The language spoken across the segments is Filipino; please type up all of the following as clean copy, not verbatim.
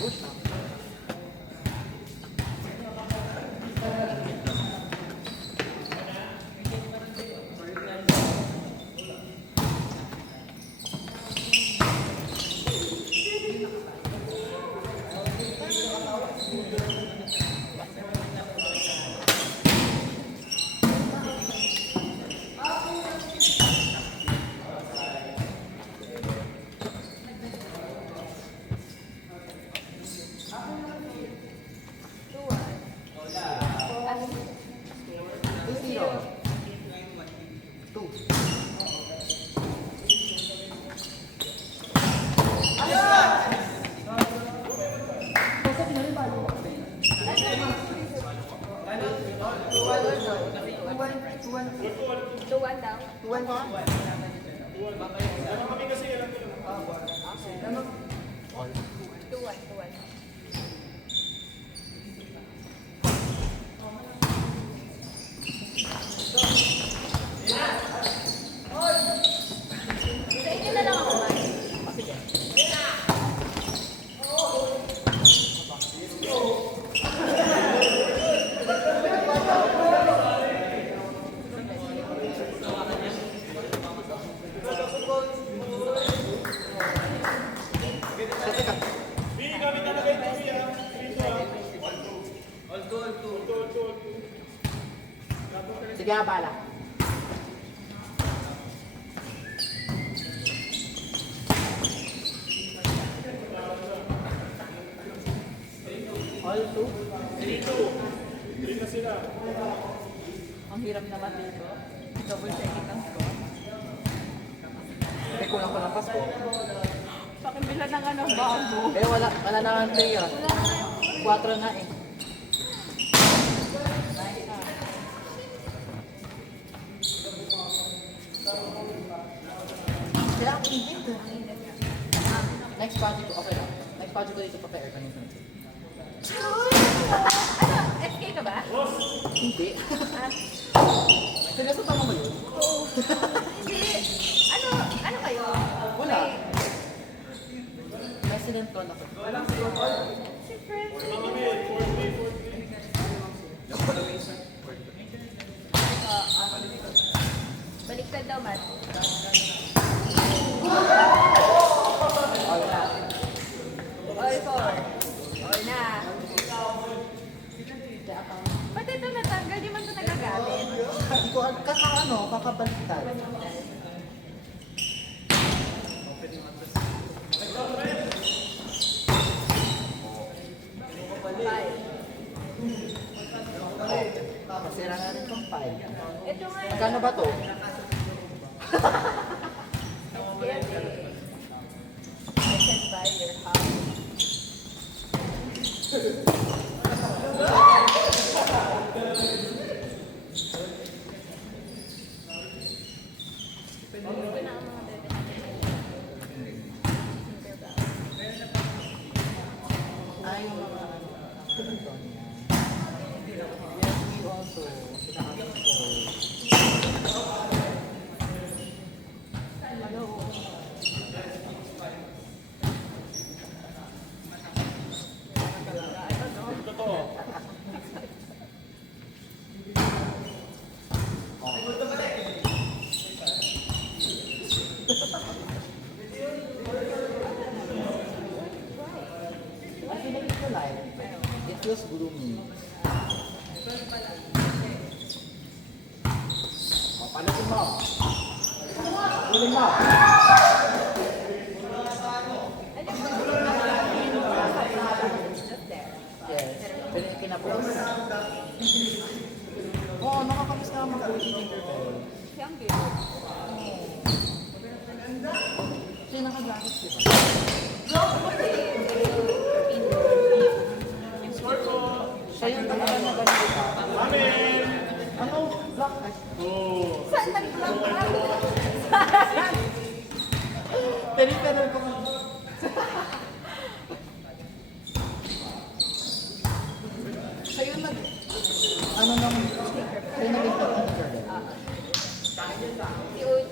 Push na. Sige, bala. All two? 3-2. 3 na sila. Ang hirap naman dito. Double checking ang score. May kulang ko ng pasko. Pakibila ng ano, bago. Wala na ang 3 yun. 4 na eh. Kaya ang init eh. Next project ko, okay lang. Next project ko dito pa pa-air kanina. Ano? SK ka ba? Hindi. Seryoso tama ba yun? Hindi. Ano kayo? Wala. President ko na ko. Si Friends. Baliktad daw, Matt. All na. All four. All na. Ba't ito natanggal? Di man ito nagagamit. Hindi ko kakabaliktad. Five. Masira na rin itong 5. Ito nga. Magkano ba to? I can buy your house. Ito na ang mga bebe natin. Tinkerbell. Ay, ito niya. Yes, we also. It feels gloomy. Panasin mo. Uling mo. Yes. Pero kinapos. Oo, nakakamiss na mag-uling Tinkerbell. Siya ang beauty. Siya nakagamit, di ba? Siya yung talaga na ganito. Ano? Black? Saan nag-vlog ka? Tinignan ko mo. Siya yung nag... Ano naman? Siya yung naging Tinkerbell.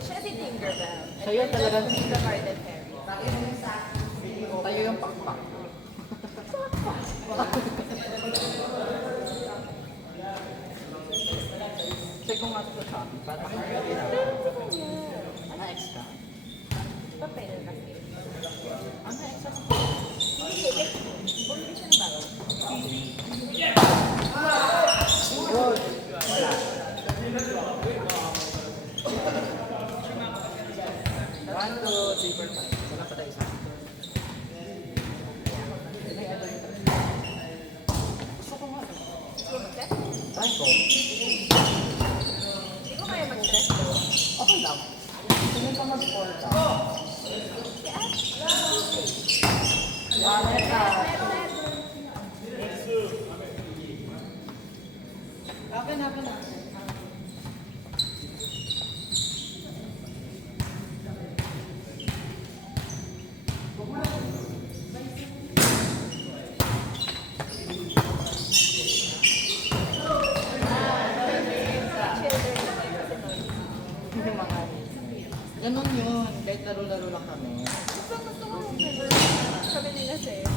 Siya si Tinkerbell. Siya yung talagang... The Garden Fairy. Tayo yung pakpak. ko. Hindi ko kaya mag-stress to. Okay lang. Tingin pa mag-score ka. Bakit ka? Akin. Hindi mga ganun yun. Kahit laro-laro lang kami. Gusto ko sabi nila sa'yo.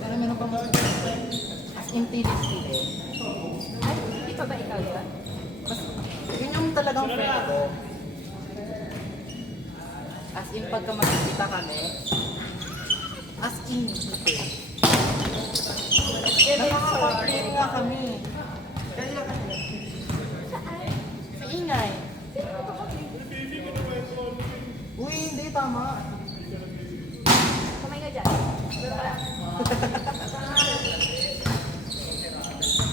Pero meron pang as in tilis-tili. Ay, hindi pa ba ikaw yun? Mas, yun yung talagang friend ko. As in, pagka makikita kami, as in, hindi. Nakaka-coordinate nga kami. Kaya kasi, sa ingay. Uy, hindi, tama. Kamay nga dyan. Wala.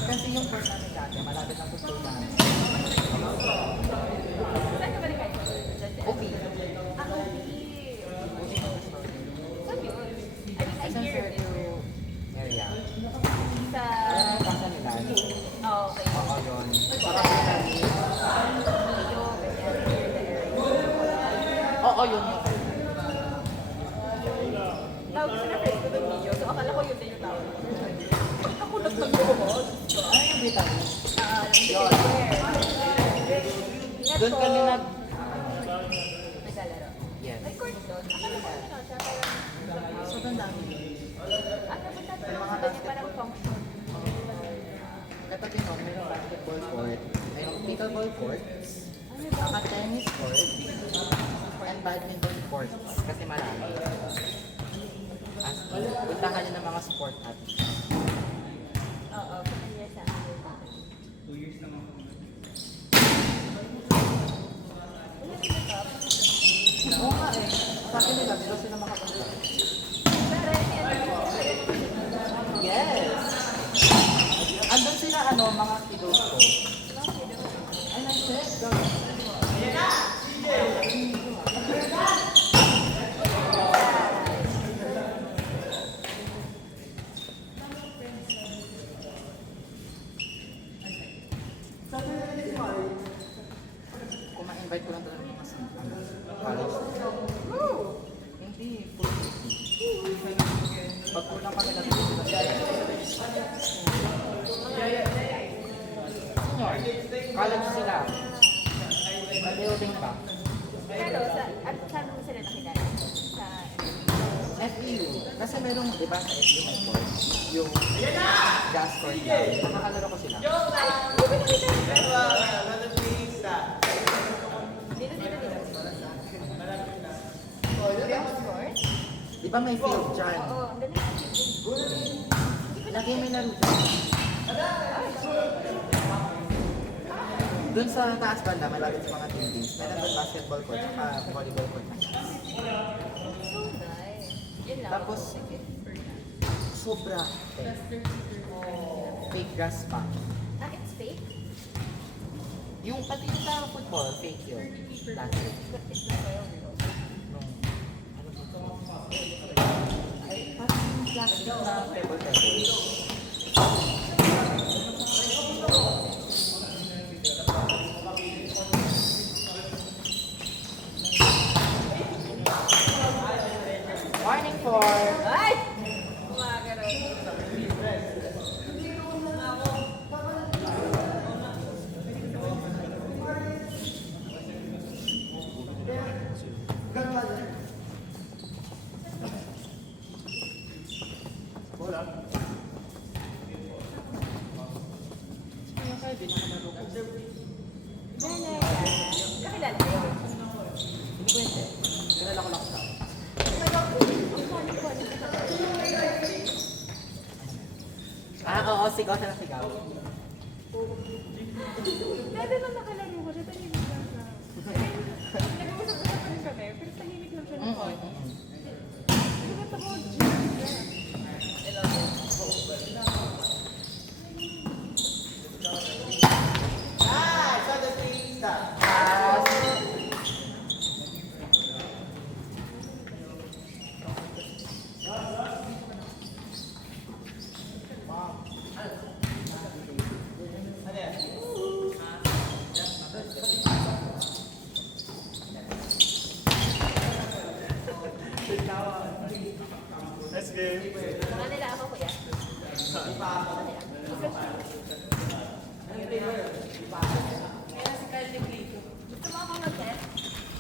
Kasi yung first namin dati, malapit ang gusto namin. Saan ka balik kayo? Opi. Ako, saan yun? I mean, I Isang hear fair it. area. Sa... Alam mo yung kasa nila? Oh, okay. Oo, yun. Parang sinabi. Video, ganyan, hear the area. Oo, yun yun. Tawag ko na friend ko ng video, so akala ko yun din yung tawag. Ako nagpag-buhos. Ay, yung vitamin. Yun. Doon kami nag... Naglalaro. Yes. May court doon. Akala ko ano siya, parang... So, ganda kami. Ano ba tayo? Doon parang function. Katabi nun, mayroong basketball court, mayroong pickleball court, Ano ba? saka tennis court, and badminton court. Kasi marami. As in, puntahan nyo ng mga sport at Oo, familiar sa akin. Wala din ito. oo nga eh. Sa akin nila, pero sila makapunta. Pero ano? Yes! Andun sila ano, mga kiddos ko. Ay, nice it. Kung ma-invite ko lang talaga mga college. Hindi, full pag kulang kami lang dito sila. Senior, college sila. Building pa. Pero saan mo sila nakilala? Sa... FEU. Kasi merong, di ba, sa FEU may court, yung gas court lang. Nakakalaro ko sila. Ay! Hindi ko nakita. Dito. Girls court? Di ba may field dyan? Oo, ang galing ang shooting. Lagi may laro dyan. Doon sa taas banda, malapit sa mga team games, meron doon basketball court, saka volleyball court. So nice. Yun lang. Tapos, sobra. Fake grass pa. Ah, it's fake? Yung pati sa football, fake yun. Plastic. It's not real. Nung, ano ba ito? Ay, parang plastic na pebble-pebble. Warning for... Ay! Kumagano'n. Ano kayo, di nakalaro ko. Nakilala ko yun. Hindi pwede. Kilala ko lang siya. Ah, oo, sigaw siya na sigaw. Dati nung nakalaro ko siya, tahimik lang siya. Nag-uusap-usap kami, pero tahimik lang siya. Mm-mm. Mga nila ako, kuya. Gusto mo ako mag-test?